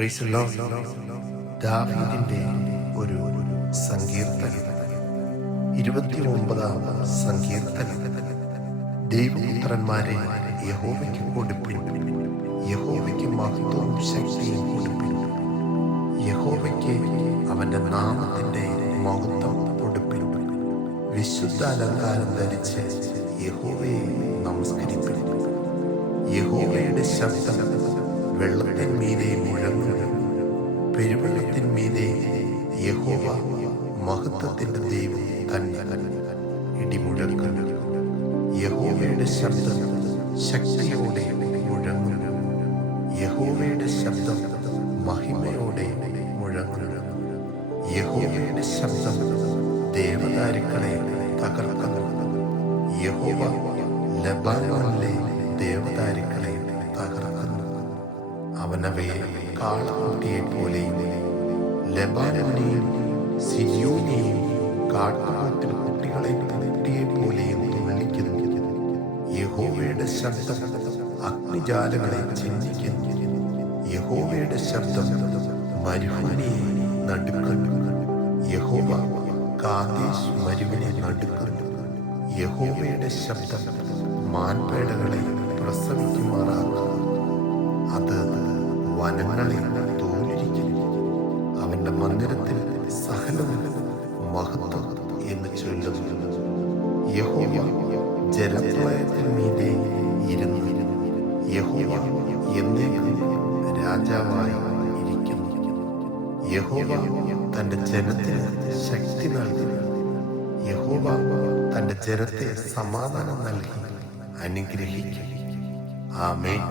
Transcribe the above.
Praise the Lord. ദാവീദിന്റെ ഒരു സങ്കീർത്തനം, 29-ാം സങ്കീർത്തനം. ദൈവപുത്രന്മാരെ യഹോവയ്ക്ക് കൊടുപ്പിൻ, യഹോവയ്ക്ക് മഹത്വവും ശക്തിയും കൊടുപ്പിൻ. യഹോവയ്ക്ക് അവന്റെ നാമത്തിന്റെ മഹത്വം കൊടുപ്പിൻ. വിശുദ്ധ അലങ്കാരം ധരിച്ച് യഹോവയെ നമസ്കരിപ്പിൻ. യഹോവയുടെ ശബ്ദം വെള്ളത്തിന്മീതെ മുഴങ്ങുന്നു, പെരുവെള്ളത്തിന്മീതെ യഹോവ മഹത്വത്തിന്റെ ദൈവം തന്നെ ഇടിമുഴക്കുന്നു. യഹോവയുടെ ശബ്ദം ശക്തിയോടെ മുഴങ്ങുന്നു, യഹോവയുടെ ശബ്ദം മഹിമയോടെ മുഴങ്ങുന്നു. യഹോവയുടെ ശബ്ദം ദേവദാരുക്കളെ തകർക്കുന്നു. യഹോവ ലെബാനോനിലെ ദേവദാരുക്കളെ തകർക്കുന്നു. അവനവയെ കാളക്കുട്ടിയെ പോലെയും ലെബാനോനെയും സിരിയോനെയും കാട്ടുപോത്തിൽ കുട്ടികളെ കുട്ടിയെ പോലെയും തുള്ളിക്കുന്നു. യഹോവയുടെ ശബ്ദം അഗ്നിജാലകളെ ചിഹ്നിക്കുന്നു. യഹോവയുടെ ശബ്ദം മരുഭൂമിയെ നടുക്കുന്നു. യഹോവ കാദേശ് മരുവിനെ നടുക്കുന്നു. യഹോവയുടെ ശബ്ദം മാൻപേടകളെ പ്രസവിക്കുമാറാക്കും. അത് വനങ്ങളെ തോന്നിരിക്കുന്നു. അവന്റെ മന്ദിരത്തിൽ സകലവും മഹത്വം എന്ന് ചൊല്ലുന്നു. യഹോവ ജലപ്രളയത്തിന്മീതെ ഇരുന്നു. യഹോവ എന്നേക്കും രാജാവായി ഇരിക്കുന്നു. യഹോവ തന്റെ ജനത്തിന് ശക്തി നൽകി. യഹോവ തന്റെ ജനത്തെ സമാധാനം നൽകി അനുഗ്രഹിക്കും. ആമേൻ.